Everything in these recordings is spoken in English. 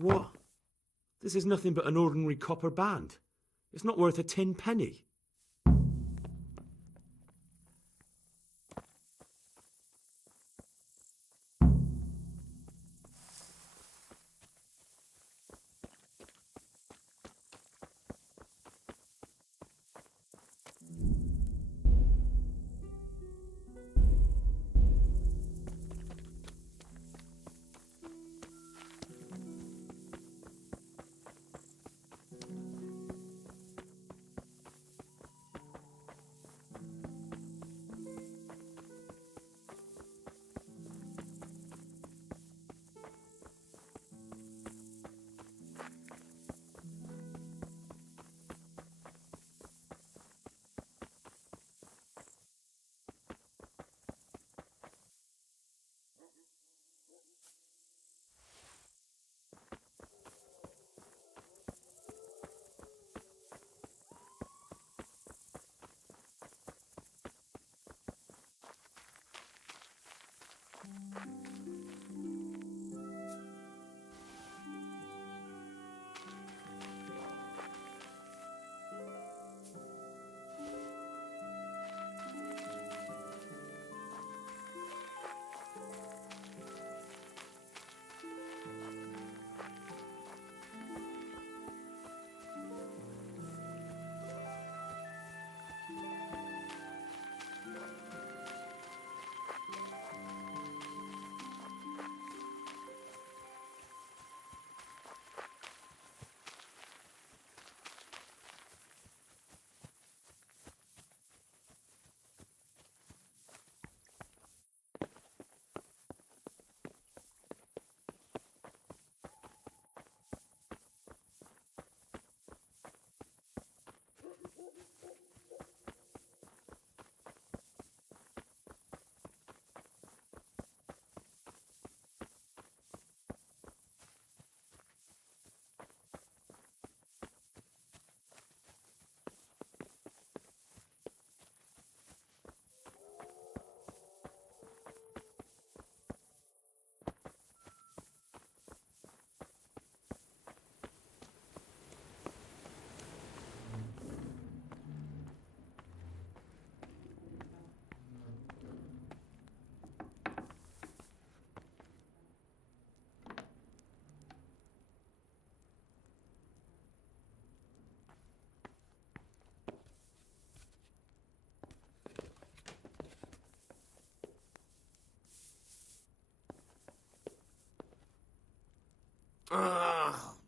What? This is nothing but an ordinary copper band. It's not worth a 10 penny.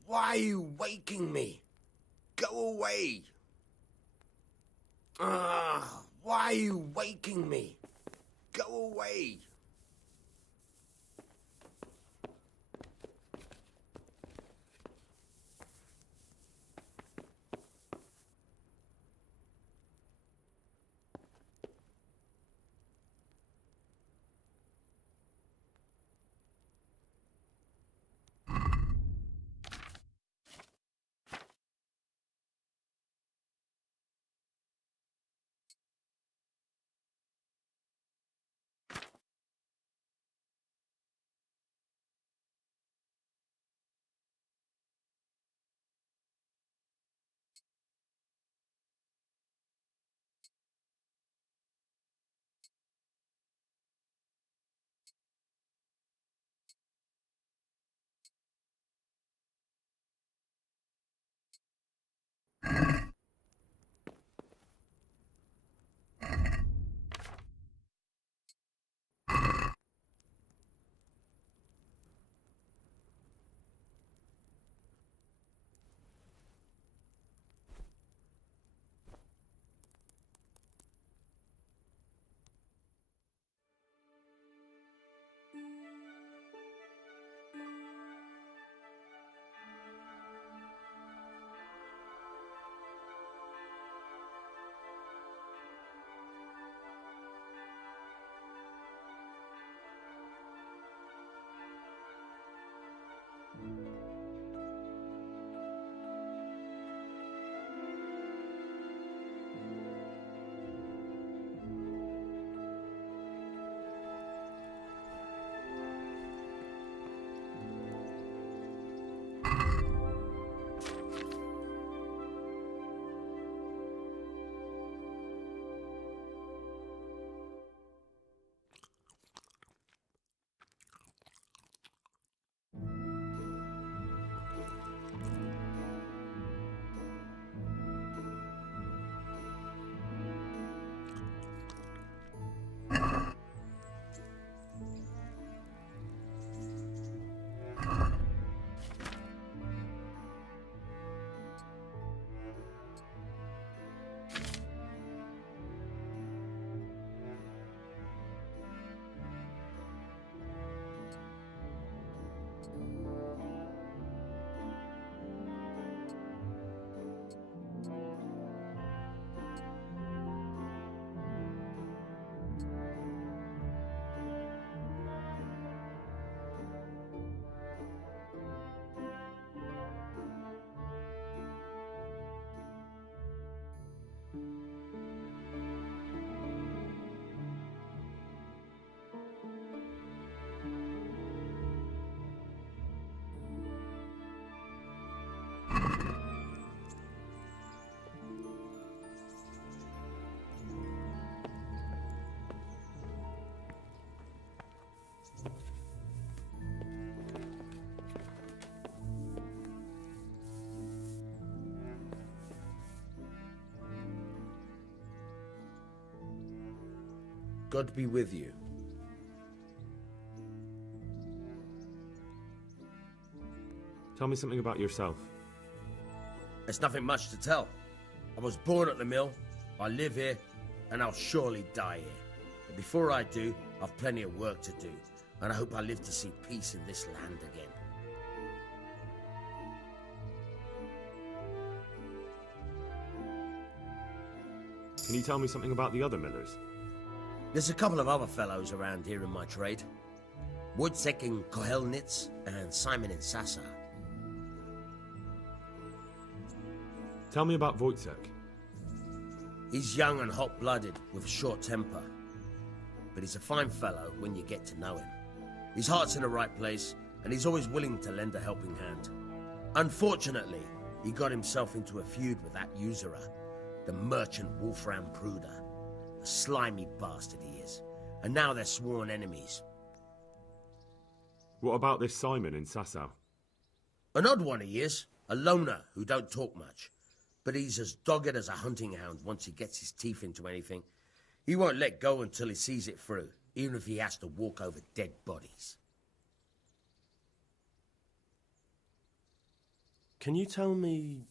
Why are you waking me? Go away. Why are you waking me? Go away. God be with you. Tell me something about yourself. There's nothing much to tell. I was born at the mill, I live here, and I'll surely die here. But before I do, I've plenty of work to do, and I hope I live to see peace in this land again. Can you tell me something about the other millers? There's a couple of other fellows around here in my trade. Wojciech in Kohelnitz and Simon in Sassa. Tell me about Wojciech. He's young and hot-blooded, with a short temper. But he's a fine fellow when you get to know him. His heart's in the right place, and he's always willing to lend a helping hand. Unfortunately, he got himself into a feud with that usurer, the merchant Wolfram Pruder. A slimy bastard he is, and now they're sworn enemies. What about this Simon in Sasau? An odd one he is, a loner who don't talk much. But he's as dogged as a hunting hound once he gets his teeth into anything. He won't let go until he sees it through, even if he has to walk over dead bodies. Can you tell me...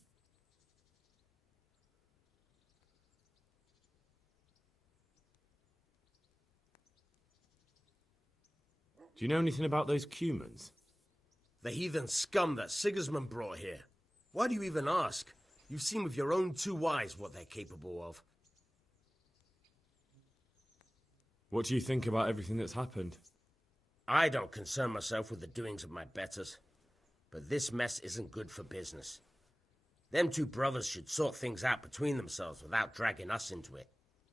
Do you know anything about those Cumans? The heathen scum that Sigismund brought here. Why do you even ask? You've seen with your own two eyes what they're capable of. What do you think about everything that's happened? I don't concern myself with the doings of my betters. But this mess isn't good for business. Them two brothers should sort things out between themselves without dragging us into it.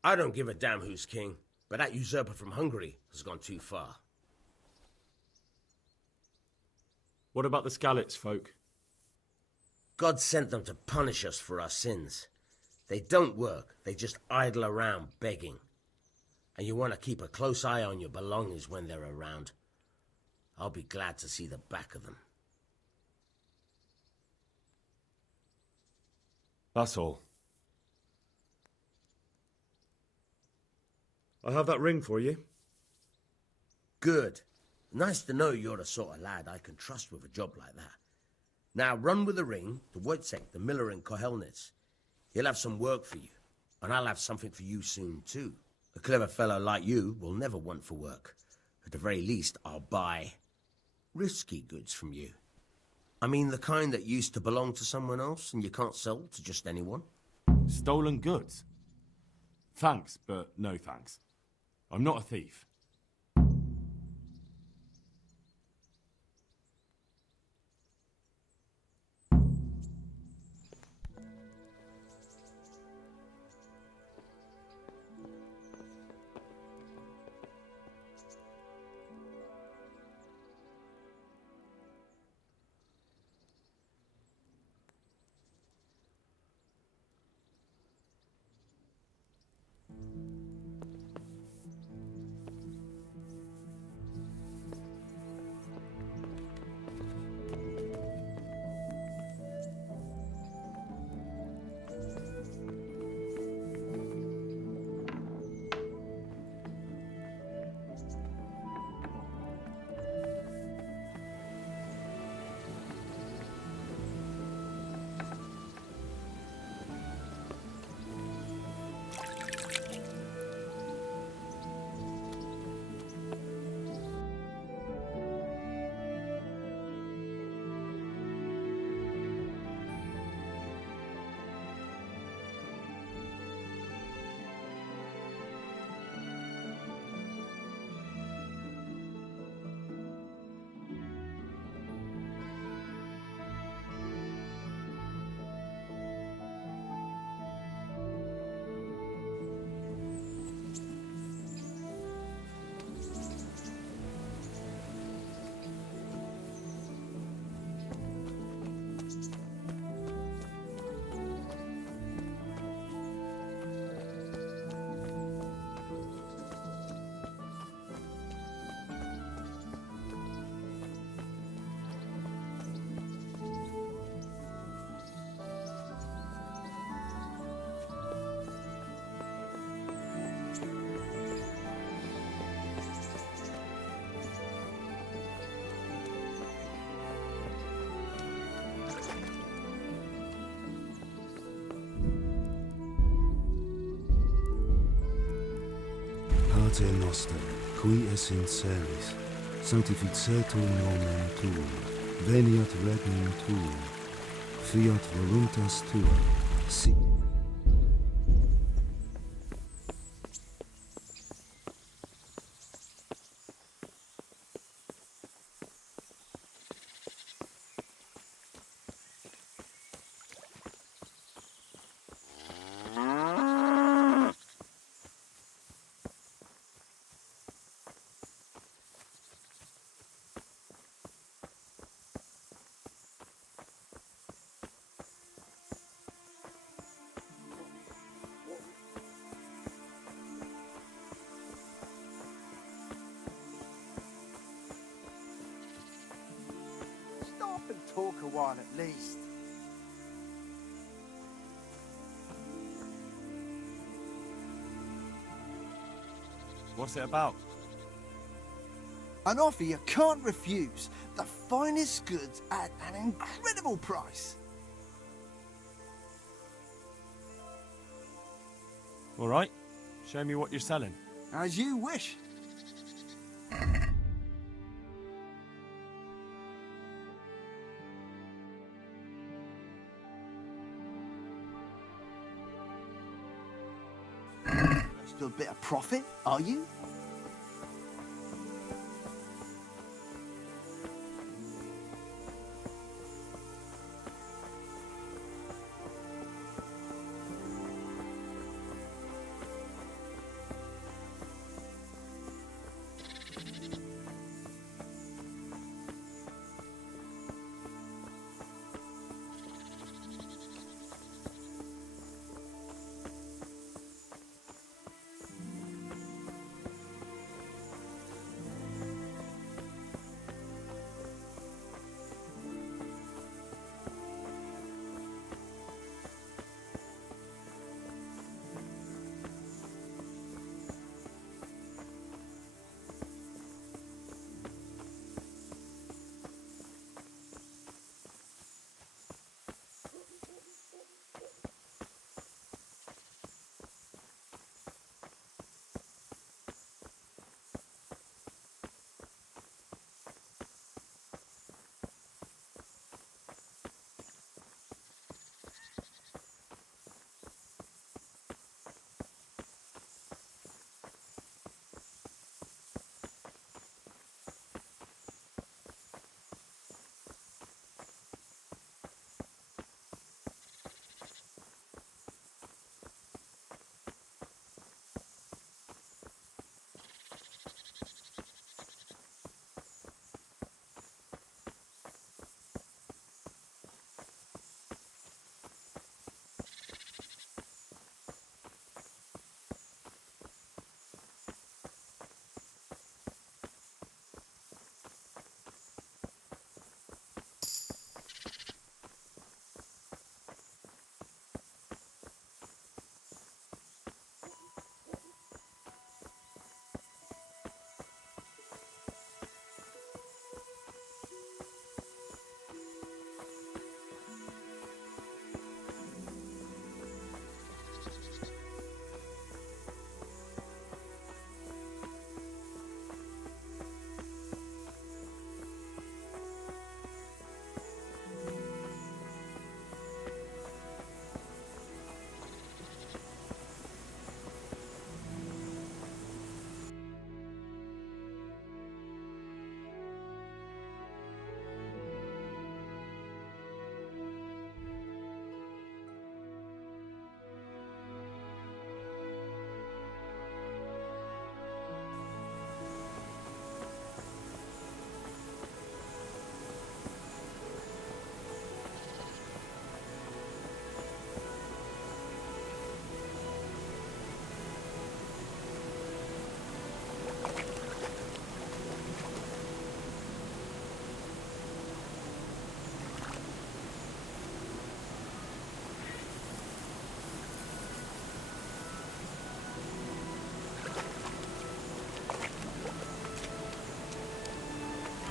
I don't give a damn who's king, but that usurper from Hungary has gone too far. What about the Skalitz folk? God sent them to punish us for our sins. They don't work, they just idle around begging. And you want to keep a close eye on your belongings when they're around. I'll be glad to see the back of them. That's all. I have that ring for you. Good. Nice to know you're the sort of lad I can trust with a job like that. Now run with the ring to Wojciech, the miller in Kohelnitz. He'll have some work for you, and I'll have something for you soon too. A clever fellow like you will never want for work. At the very least, I'll buy risky goods from you. I mean the kind that used to belong to someone else and you can't sell to just anyone. Stolen goods? Thanks, but no thanks. I'm not a thief. Pater noster, qui es in celis, sanctificetur nomen tuum, veniat regnum tuum, fiat voluntas tua, si. Stop and talk a while at least. What's it about? An offer you can't refuse. The finest goods at an incredible price. All right. Show me what you're selling. As you wish. Still a bit of profit, are you?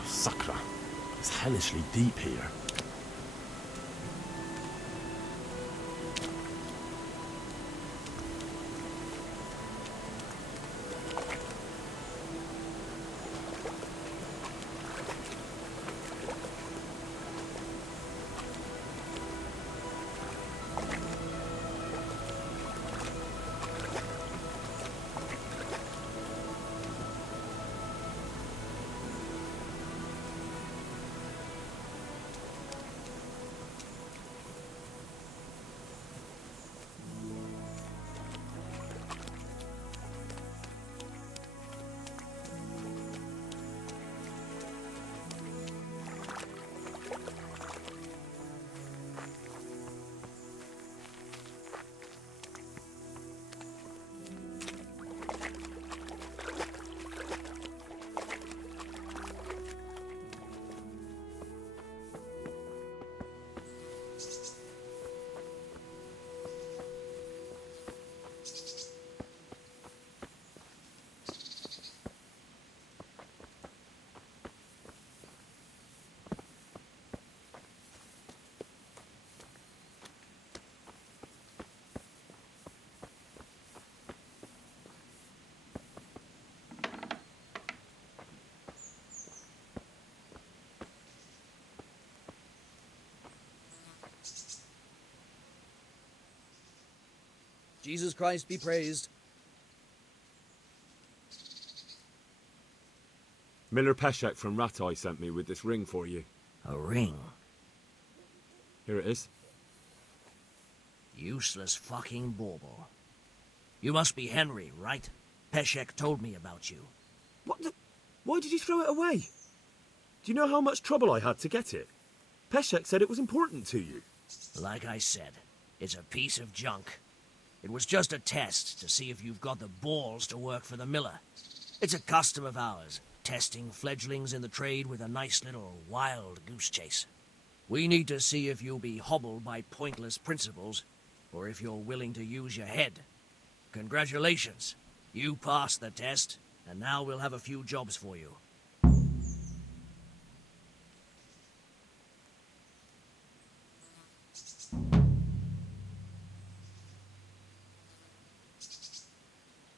Sacra. It's hellishly deep here. Jesus Christ be praised. Miller Peshek from Ratai sent me with this ring for you. A ring? Here it is. Useless fucking bauble. You must be Henry, right? Peshek told me about you. What the... Why did you throw it away? Do you know how much trouble I had to get it? Peshek said it was important to you. Like I said, it's a piece of junk. It was just a test to see if you've got the balls to work for the miller. It's a custom of ours, testing fledglings in the trade with a nice little wild goose chase. We need to see if you'll be hobbled by pointless principles, or if you're willing to use your head. Congratulations. You passed the test, and now we'll have a few jobs for you.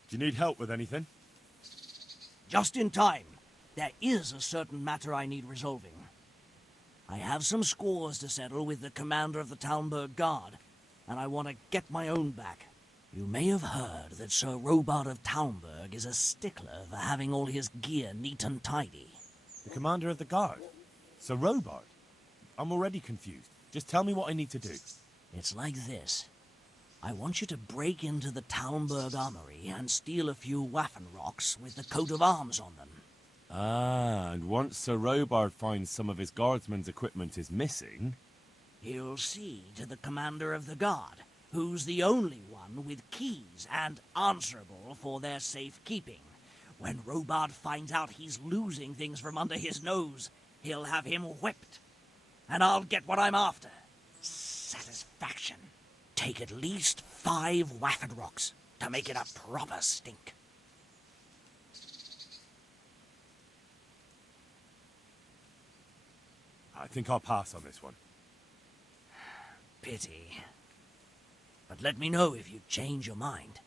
Do you need help with anything? Just in time. There is a certain matter I need resolving. I have some scores to settle with the commander of the Talmberg Guard, and I want to get my own back. You may have heard that Sir Robard of Talmberg is a stickler for having all his gear neat and tidy. The commander of the guard? Sir Robard? I'm already confused. Just tell me what I need to do. It's like this. I want you to break into the Talmberg armory and steal a few Waffen rocks with the coat of arms on them. Ah, and once Sir Robard finds some of his guardsmen's equipment is missing... He'll see to the commander of the guard, who's the only one with keys and answerable for their safekeeping. When Robard finds out he's losing things from under his nose, he'll have him whipped. And I'll get what I'm after. Satisfaction. Take at least 5 Waffen rocks to make it a proper stink. I think I'll pass on this one. Pity. But let me know if you change your mind.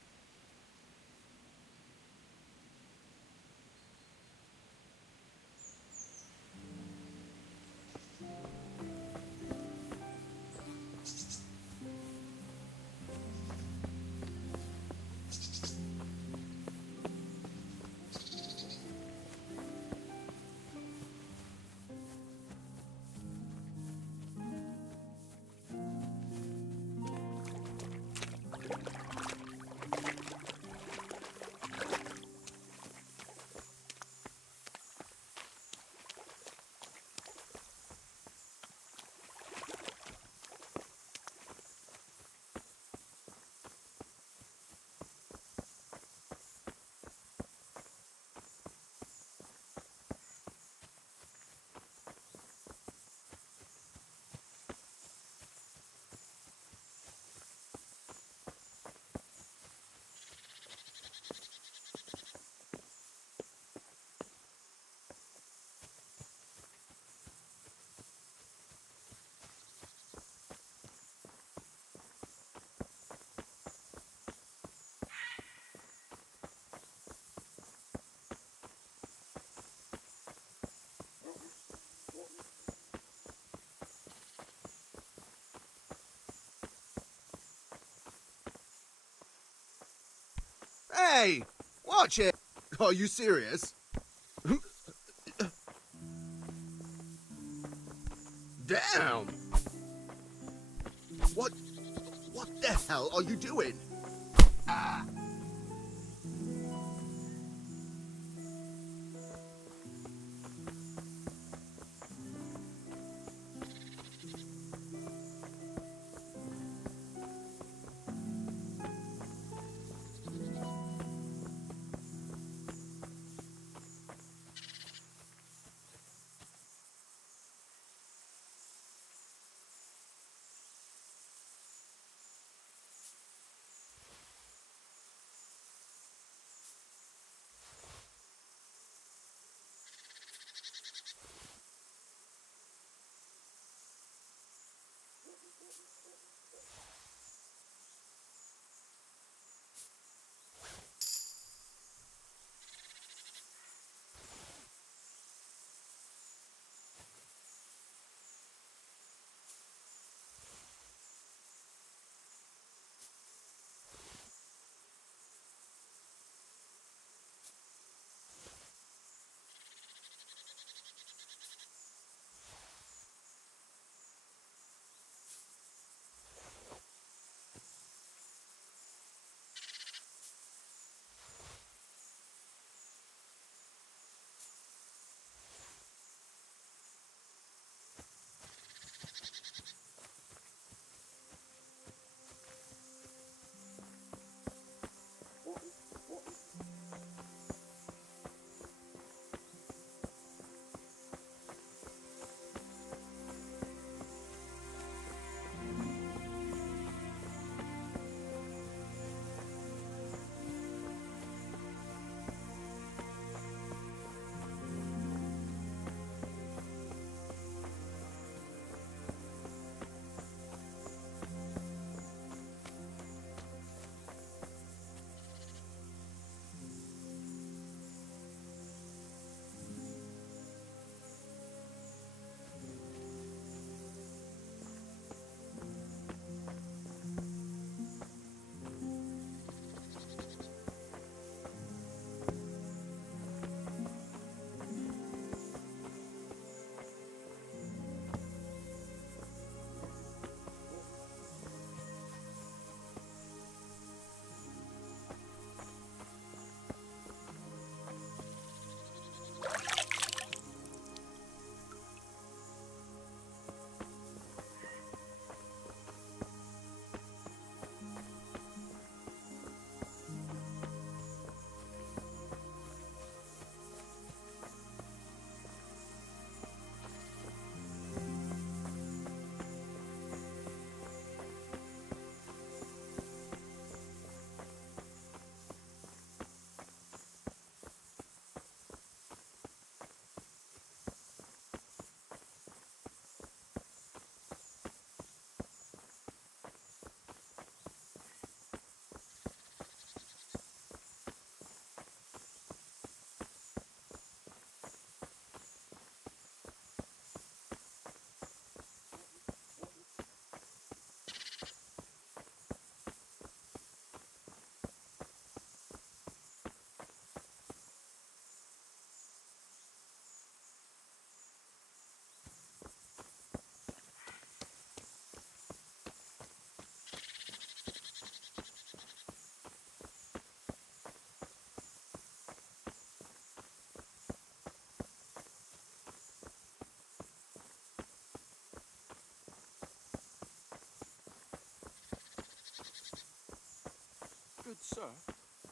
Hey! Watch it! Are you serious? Damn! What the hell are you doing? Ah.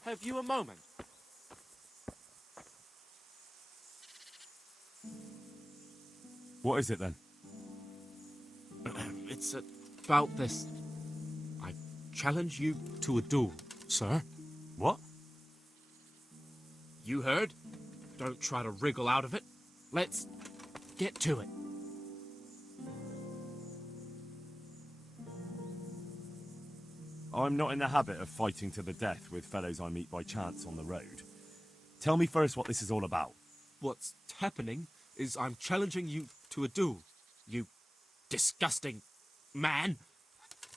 Have you a moment? What is it then? It's about this. I challenge you to a duel, sir. What? You heard? Don't try to wriggle out of it. Let's get to it. I'm not in the habit of fighting to the death with fellows I meet by chance on the road. Tell me first what this is all about. What's happening is I'm challenging you to a duel. You disgusting man.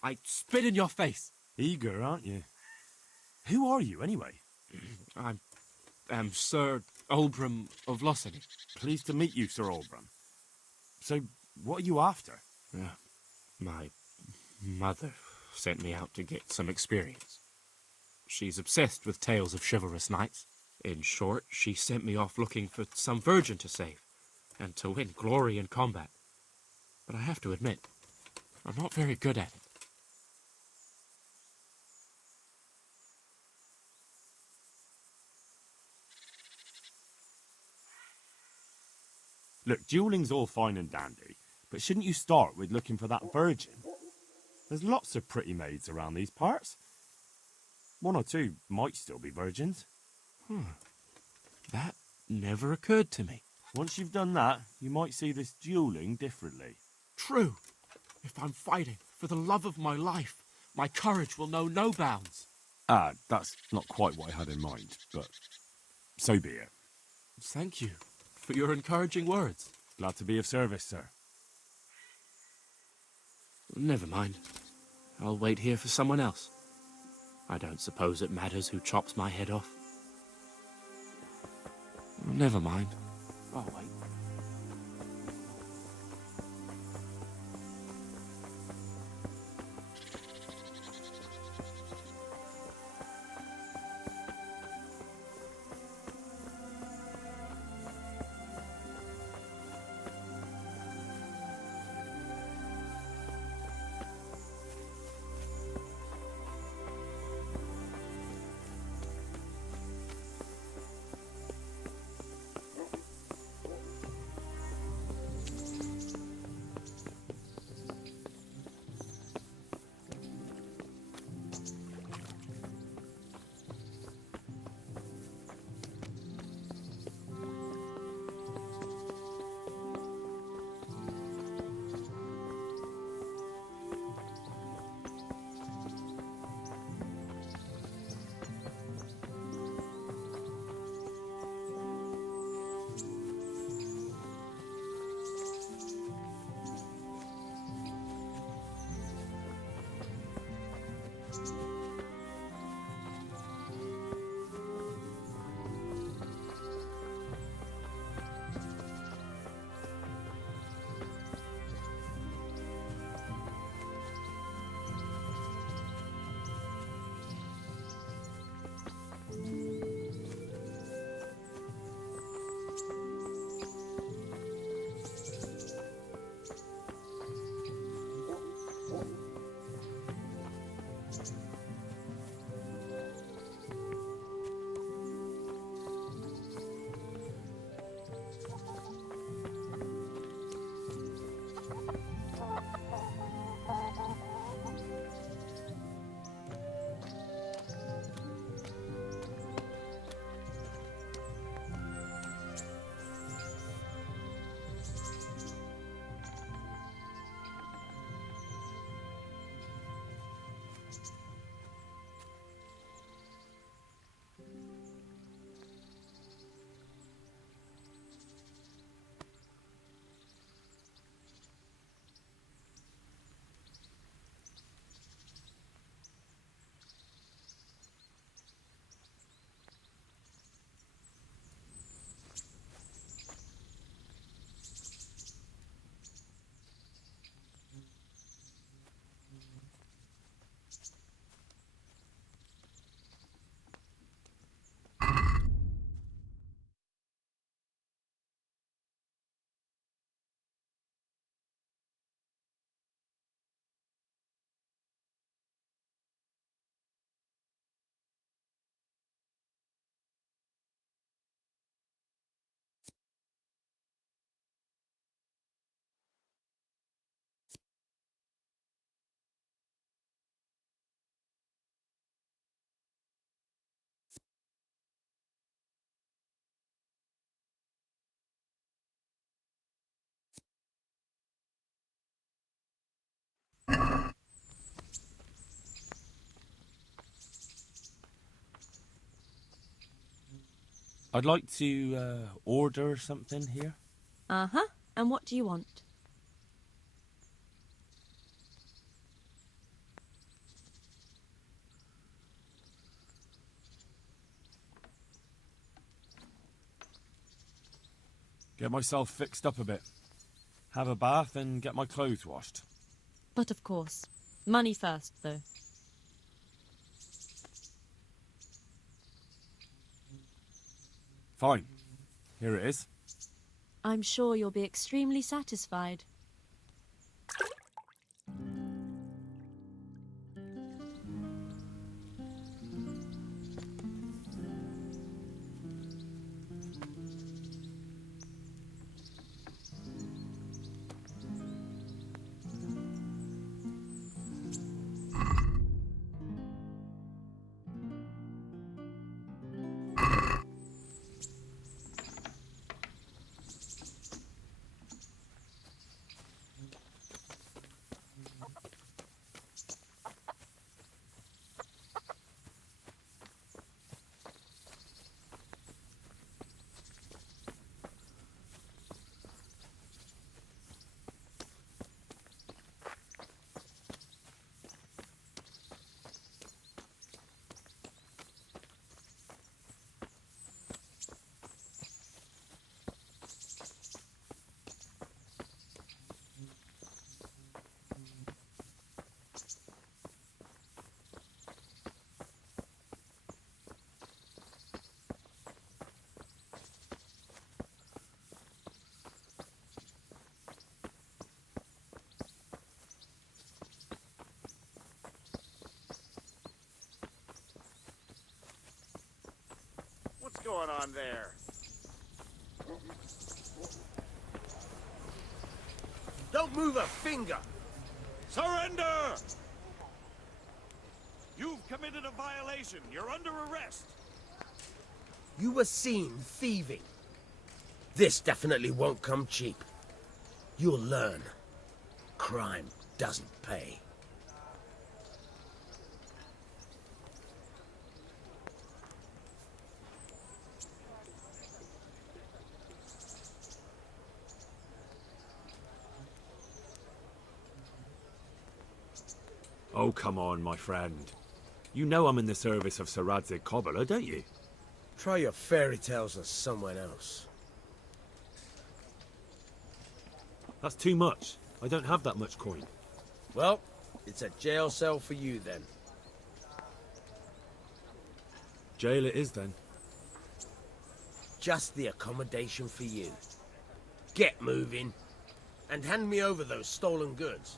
I spit in your face. Eager, aren't you? Who are you, anyway? I am Sir Oldbram of Lossany. Pleased to meet you, Sir Oldbram. So, what are you after? My mother sent me out to get some experience. She's obsessed with tales of chivalrous knights. In short, she sent me off looking for some virgin to save, and to win glory in combat. But I have to admit, I'm not very good at it. Look, dueling's all fine and dandy, but shouldn't you start with looking for that virgin? There's lots of pretty maids around these parts. One or two might still be virgins. That never occurred to me. Once you've done that, you might see this dueling differently. True. If I'm fighting for the love of my life, my courage will know no bounds. Ah, that's not quite what I had in mind, but so be it. Thank you for your encouraging words. Glad to be of service, sir. Never mind. I'll wait here for someone else. I don't suppose it matters who chops my head off. Never mind. I'll wait. I'd like to order something here. Uh-huh. And what do you want? Get myself fixed up a bit. Have a bath and get my clothes washed. But of course. Money first, though. Fine. Here it is. I'm sure you'll be extremely satisfied. What's going on there? Don't move a finger! Surrender! You've committed a violation. You're under arrest. You were seen thieving. This definitely won't come cheap. You'll learn. Crime doesn't pay. Oh, come on, my friend. You know I'm in the service of Sir Radzig Kobyla, don't you? Try your fairy tales on someone else. That's too much. I don't have that much coin. Well, it's a jail cell for you then. Jail it is then. Just the accommodation for you. Get moving. And hand me over those stolen goods.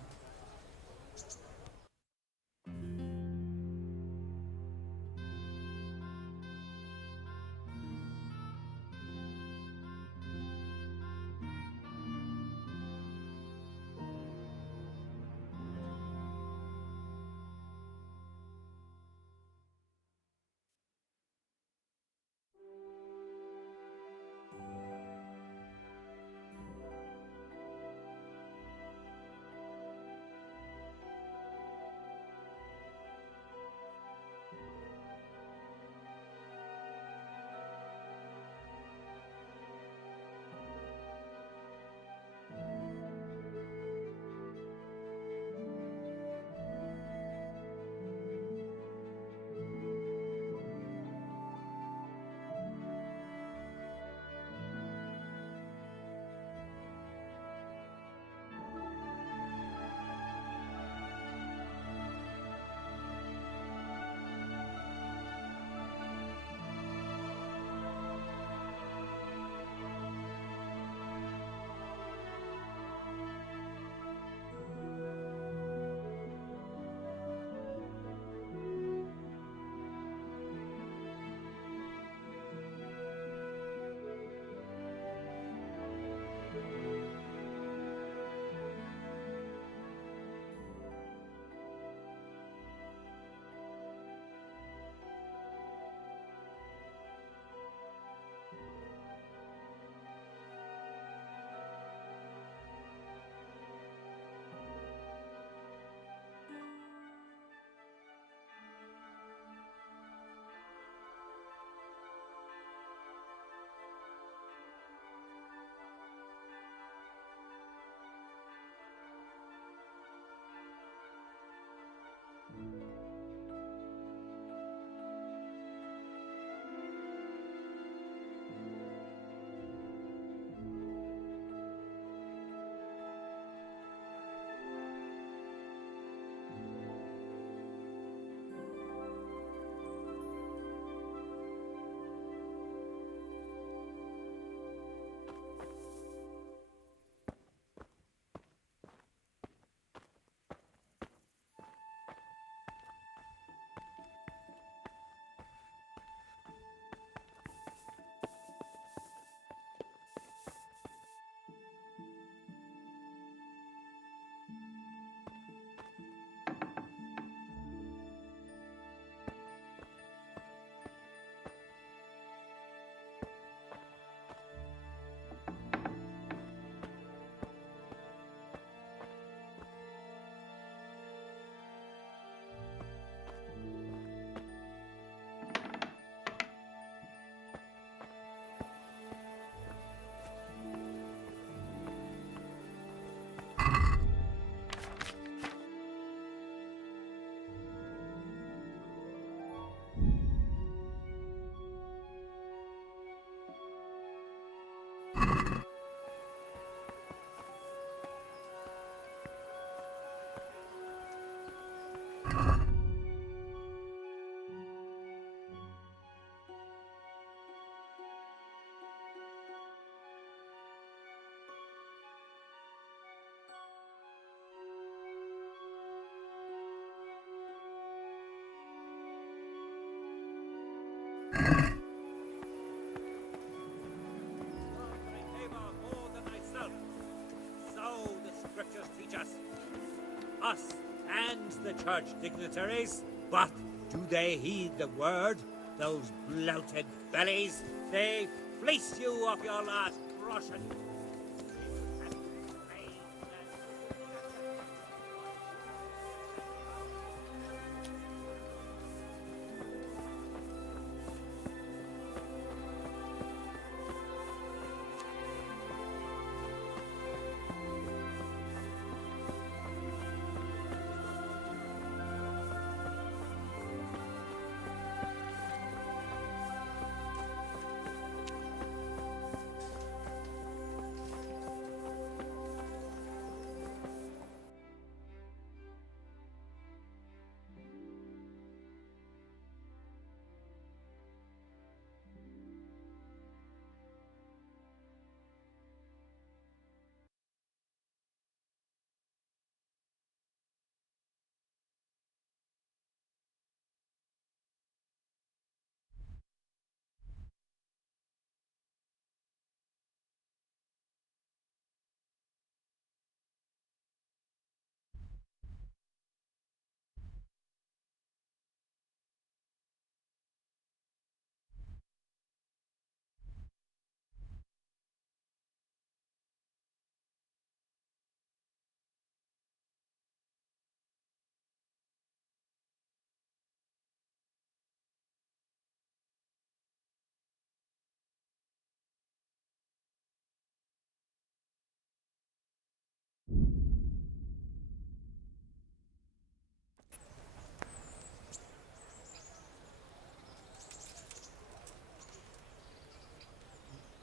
us and the church dignitaries, but do they heed the word? Those bloated bellies, they fleece you of your last groschen.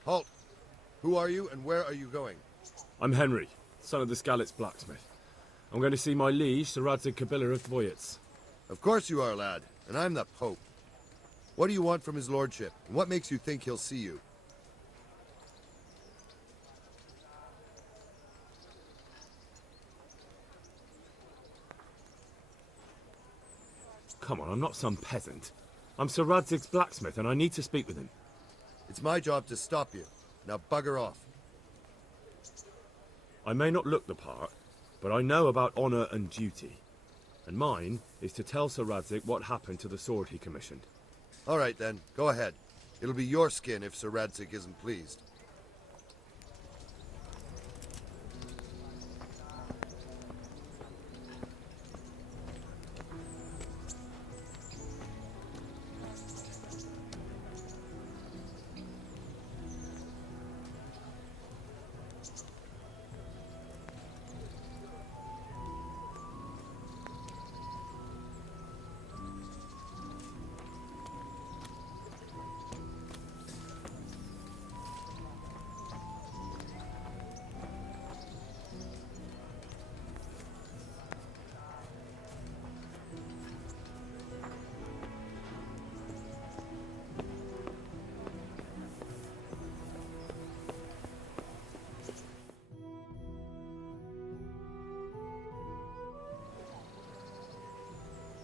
Halt! Who are you and where are you going? I'm Henry, son of the Skalitz blacksmith. I'm going to see my liege, Sir Radzig Kabiller of Dvoyitz. Of course you are, lad, and I'm the Pope. What do you want from his lordship, and what makes you think he'll see you? Come on, I'm not some peasant. I'm Sir Radzig's blacksmith, and I need to speak with him. It's my job to stop you. Now bugger off. I may not look the part, but I know about honour and duty. And mine is to tell Sir Radzig what happened to the sword he commissioned. All right then, go ahead. It'll be your skin if Sir Radzig isn't pleased.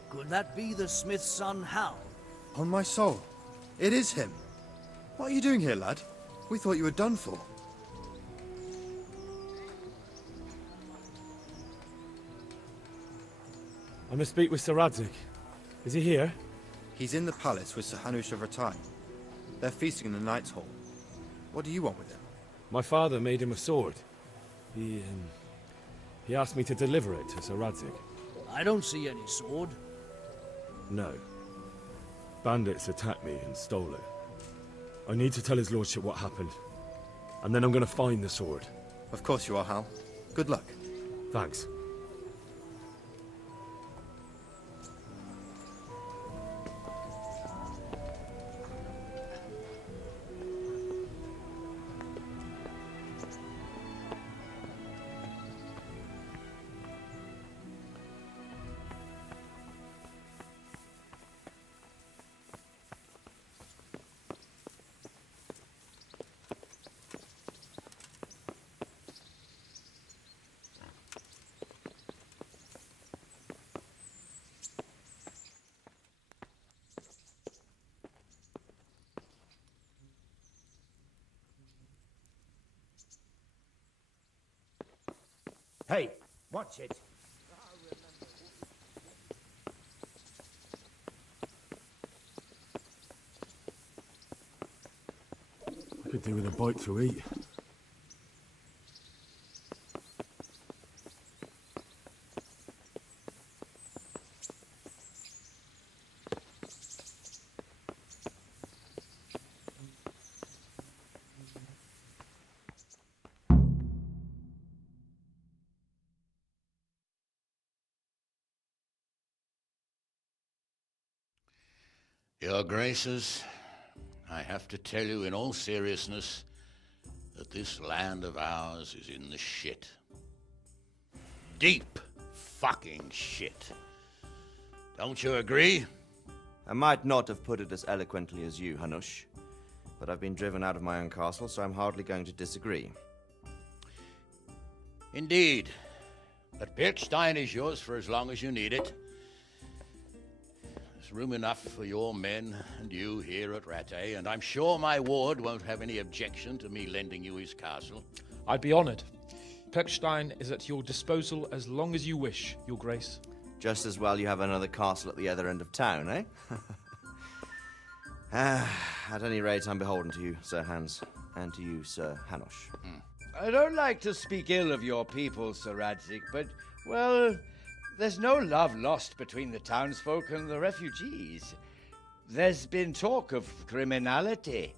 Could that be the smith's son, Hal? On my soul, it is him. What are you doing here, lad? We thought you were done for. I must speak with Sir Radzig. Is he here? He's in the palace with Sir Hanush of Rattay. They're feasting in the Knight's Hall. What do you want with him? My father made him a sword. He asked me to deliver it to Sir Radzig. I don't see any sword. No. Bandits attacked me and stole it. I need to tell his lordship what happened. And then I'm going to find the sword. Of course you are, Hal. Good luck. Thanks. Hey, watch it. do with a bite to eat. Your Graces, I have to tell you in all seriousness that this land of ours is in the shit. Deep fucking shit. Don't you agree? I might not have put it as eloquently as you, Hanush, but I've been driven out of my own castle, so I'm hardly going to disagree. Indeed. But Birkstein is yours for as long as you need it. There's room enough for your men and you here at Rattay, and I'm sure my ward won't have any objection to me lending you his castle. I'd be honoured. Pechstein is at your disposal as long as you wish, Your Grace. Just as well you have another castle at the other end of town, eh? At any rate, I'm beholden to you, Sir Hans, and to you, Sir Hanush. I don't like to speak ill of your people, Sir Radzik, but, well, there's no love lost between the townsfolk and the refugees. There's been talk of criminality.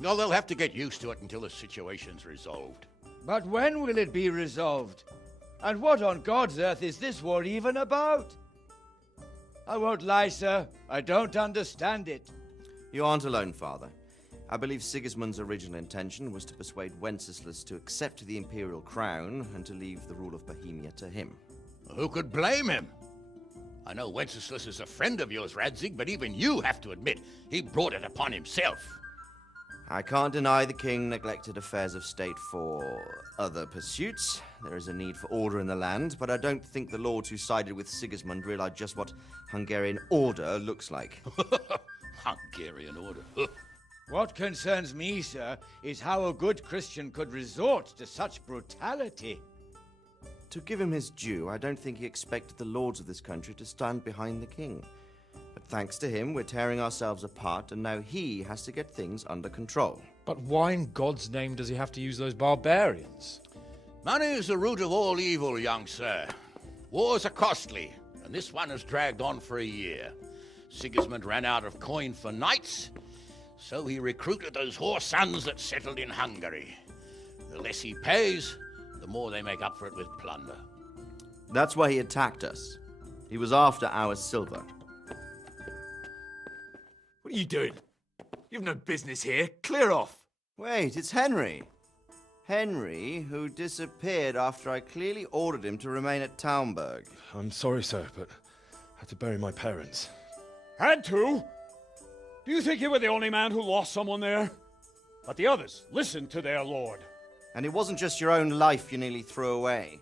Well, they'll have to get used to it until the situation's resolved. But when will it be resolved? And what on God's earth is this war even about? I won't lie, sir. I don't understand it. You aren't alone, Father. I believe Sigismund's original intention was to persuade Wenceslas to accept the imperial crown and to leave the rule of Bohemia to him. Who could blame him? I know Wenceslas is a friend of yours, Radzig, but even you have to admit he brought it upon himself. I can't deny the king neglected affairs of state for other pursuits. There is a need for order in the land, but I don't think the lords who sided with Sigismund realized just what Hungarian order looks like. Hungarian order? What concerns me, sir, is how a good Christian could resort to such brutality. To give him his due, I don't think he expected the lords of this country to stand behind the king. But thanks to him, we're tearing ourselves apart, and now he has to get things under control. But why in God's name does he have to use those barbarians? Money is the root of all evil, young sir. Wars are costly, and this one has dragged on for a year. Sigismund ran out of coin for knights, so he recruited those whore sons that settled in Hungary. The less he pays, the more they make up for it with plunder. That's why he attacked us. He was after our silver. What are you doing? You've no business here. Clear off. Wait, it's Henry. Henry, who disappeared after I clearly ordered him to remain at Taunberg. I'm sorry, sir, but I had to bury my parents. Had to? Do you think you were the only man who lost someone there? But the others listened to their lord. And it wasn't just your own life you nearly threw away.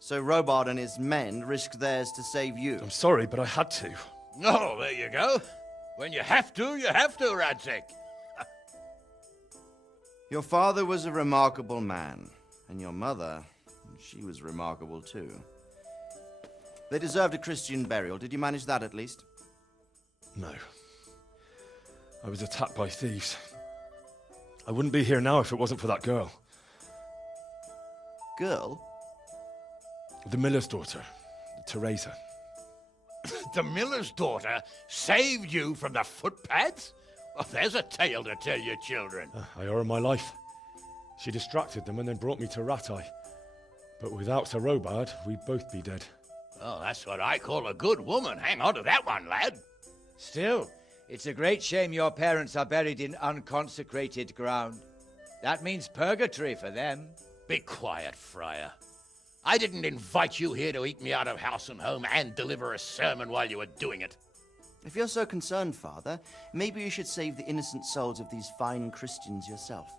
So Robard and his men risked theirs to save you. I'm sorry, but I had to. Oh, there you go. When you have to, Radzig. Your father was a remarkable man, and your mother, she was remarkable too. They deserved a Christian burial. Did you manage that at least? No. I was attacked by thieves. I wouldn't be here now if it wasn't for that girl. Girl? The miller's daughter, Teresa. The miller's daughter saved you from the footpads? Well, there's a tale to tell your children. I owe her my life. She distracted them and then brought me to Rattay. But without Sir Robard, we'd both be dead. Oh, that's what I call a good woman. Hang on to that one, lad. Still, it's a great shame your parents are buried in unconsecrated ground. That means purgatory for them. Be quiet, Friar. I didn't invite you here to eat me out of house and home and deliver a sermon while you were doing it. If you're so concerned, Father, maybe you should save the innocent souls of these fine Christians yourself.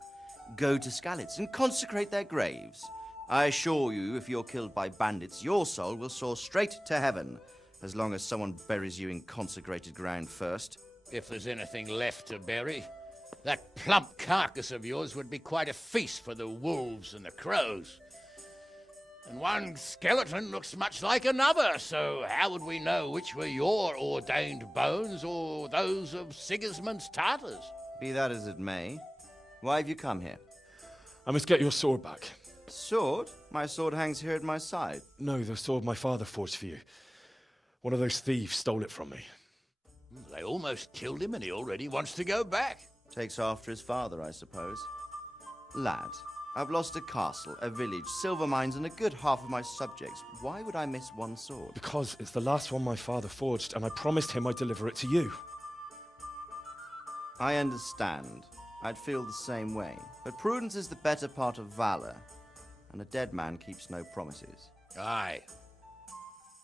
Go to Skalitz and consecrate their graves. I assure you, if you're killed by bandits, your soul will soar straight to heaven, as long as someone buries you in consecrated ground first. If there's anything left to bury, that plump carcass of yours would be quite a feast for the wolves and the crows. And one skeleton looks much like another, so how would we know which were your ordained bones or those of Sigismund's Tartars? Be that as it may, Why have you come here? I must get your sword back. Sword? My sword hangs here at my side. No, the sword my father forged for you. One of those thieves stole it from me. They almost killed him and he already wants to go back. Takes after his father, I suppose. Lad, I've lost a castle, a village, silver mines, and a good half of my subjects. Why would I miss one sword? Because it's the last one my father forged, and I promised him I'd deliver it to you. I understand. I'd feel the same way. But prudence is the better part of valor, and a dead man keeps no promises. Aye.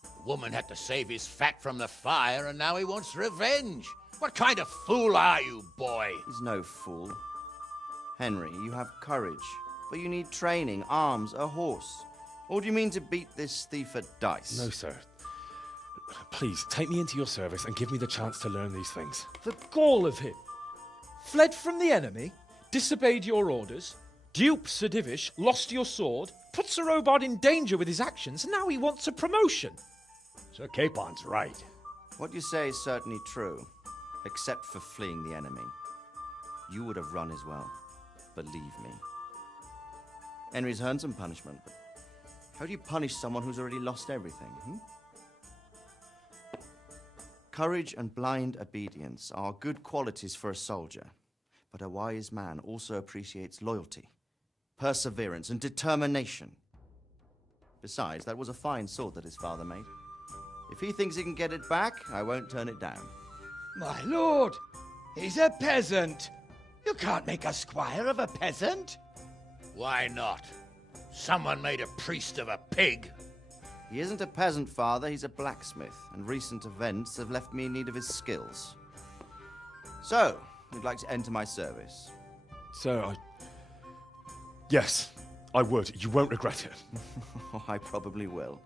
The woman had to save his fat from the fire, and now he wants revenge. What kind of fool are you, boy? He's no fool. Henry, you have courage, but you need training, arms, a horse. Or do you mean to beat this thief at dice? No, sir. Please, take me into your service and give me the chance to learn these things. The gall of him! Fled from the enemy, disobeyed your orders, duped Sir Divish, lost your sword, put Sir Robard in danger with his actions, and now he wants a promotion. Sir Capon's right. What you say is certainly true, except for fleeing the enemy. You would have run as well, believe me. Henry's earned some punishment, but how do you punish someone who's already lost everything, Courage and blind obedience are good qualities for a soldier, but a wise man also appreciates loyalty, perseverance, and determination. Besides, that was a fine sword that his father made. If he thinks he can get it back, I won't turn it down. My lord, he's a peasant. You can't make a squire of a peasant. Why not? Someone made a priest of a pig. He isn't a peasant, father, he's a blacksmith, and recent events have left me in need of his skills. So, you'd like to enter my service? Sir, Yes, I would. You won't regret it. I probably will.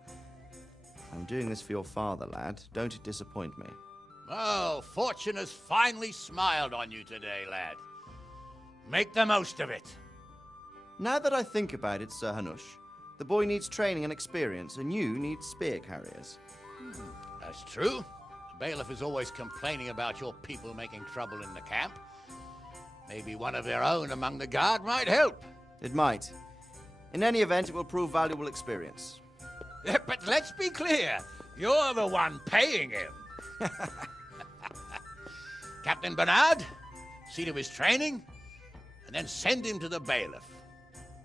I'm doing this for your father, lad. Don't disappoint me. Oh, fortune has finally smiled on you today, lad. Make the most of it. Now that I think about it, Sir Hanush, the boy needs training and experience, and you need spear carriers. That's true. The bailiff is always complaining about your people making trouble in the camp. Maybe one of their own among the guard might help. It might. In any event, it will prove valuable experience. But let's be clear. You're the one paying him. Captain Bernard, see to his training, and then send him to the bailiff.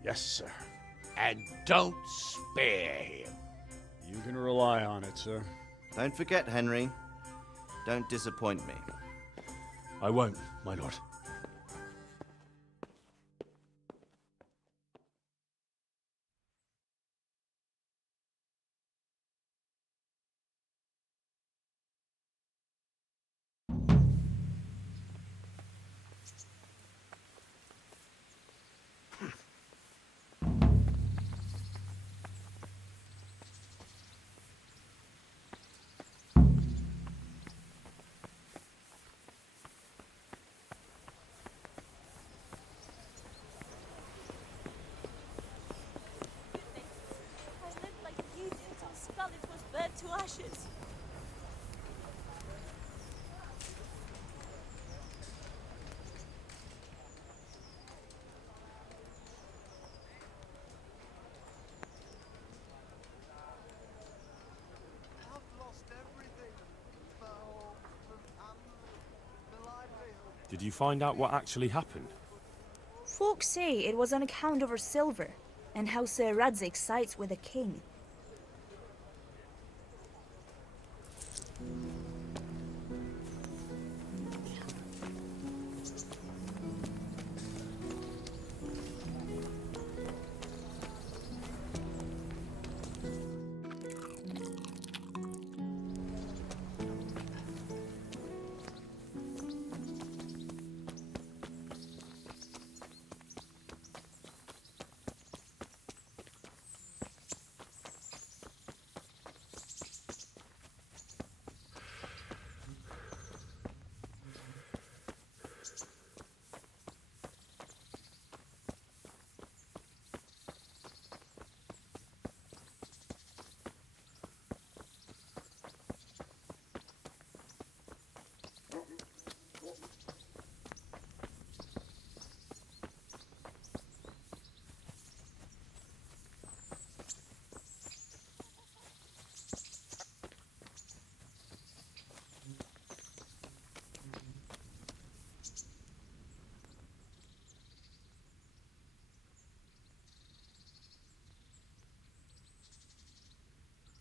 Yes, sir. And don't spare him. You can rely on it, sir. Don't forget, Henry. Don't disappoint me. I won't, my lord. To ashes. Did you find out what actually happened? Folks say it was on account of her silver, and how Sir Radzik sides with the king.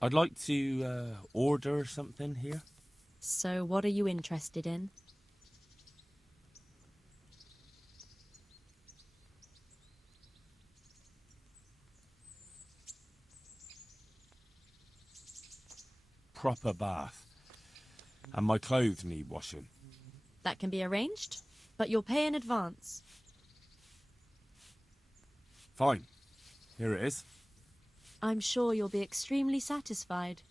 I'd like to order something here. So what are you interested in? Proper bath. And my clothes need washing. That can be arranged, but you'll pay in advance. Fine. Here it is. I'm sure you'll be extremely satisfied.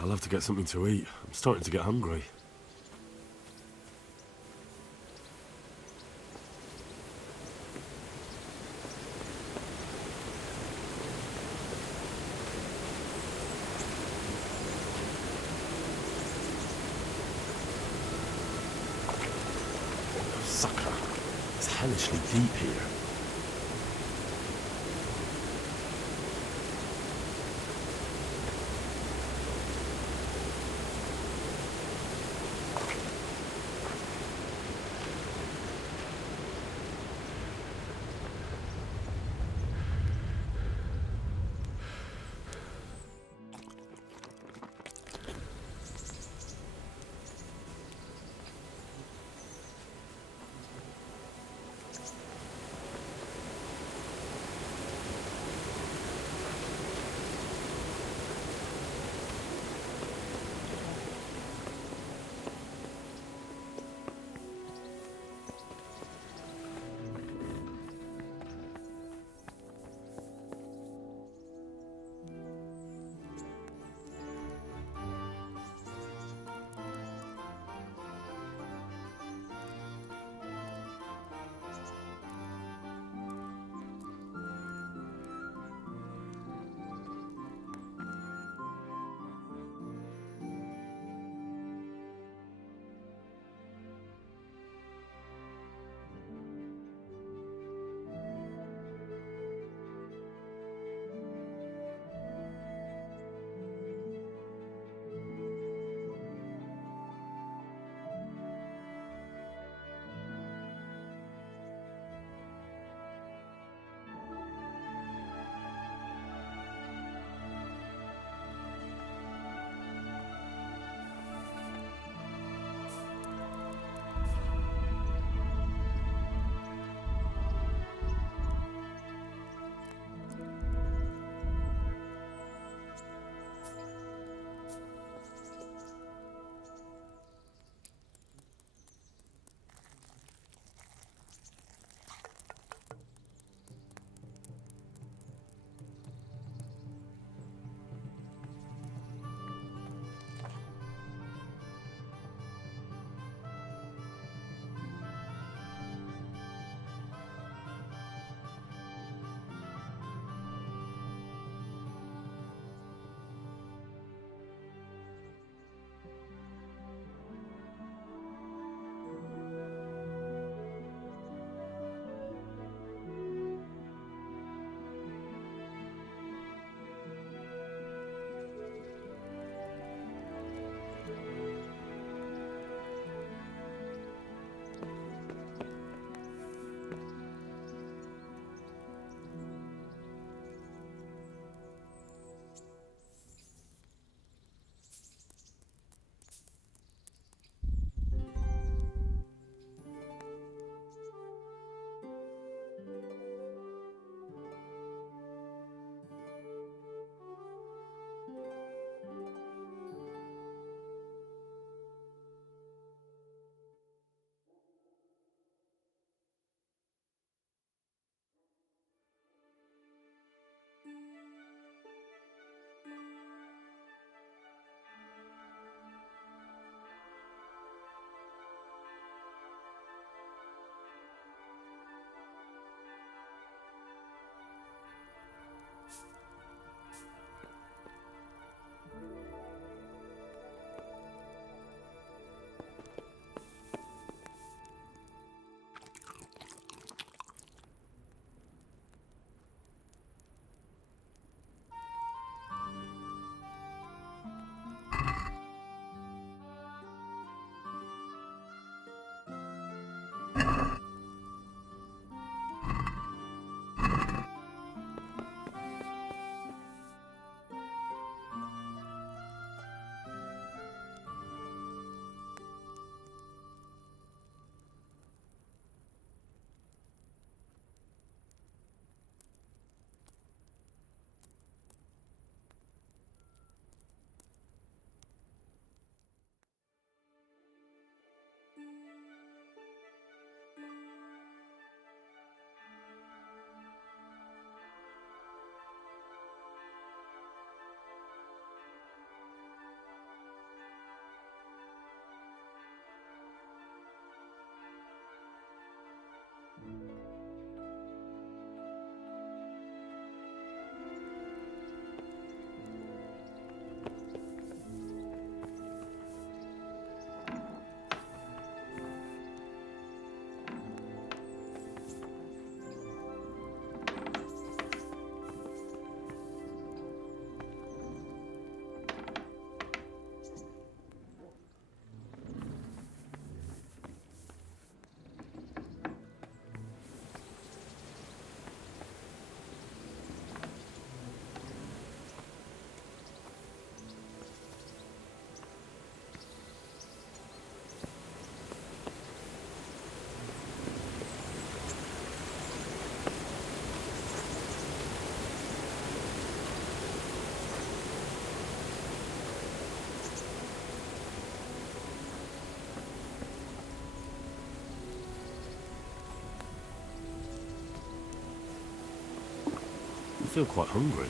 I'll have to get something to eat. I'm starting to get hungry. hellishly deep here. feel quite hungry.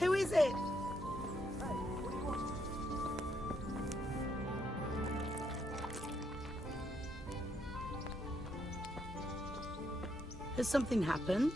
Who is it? Has something happened?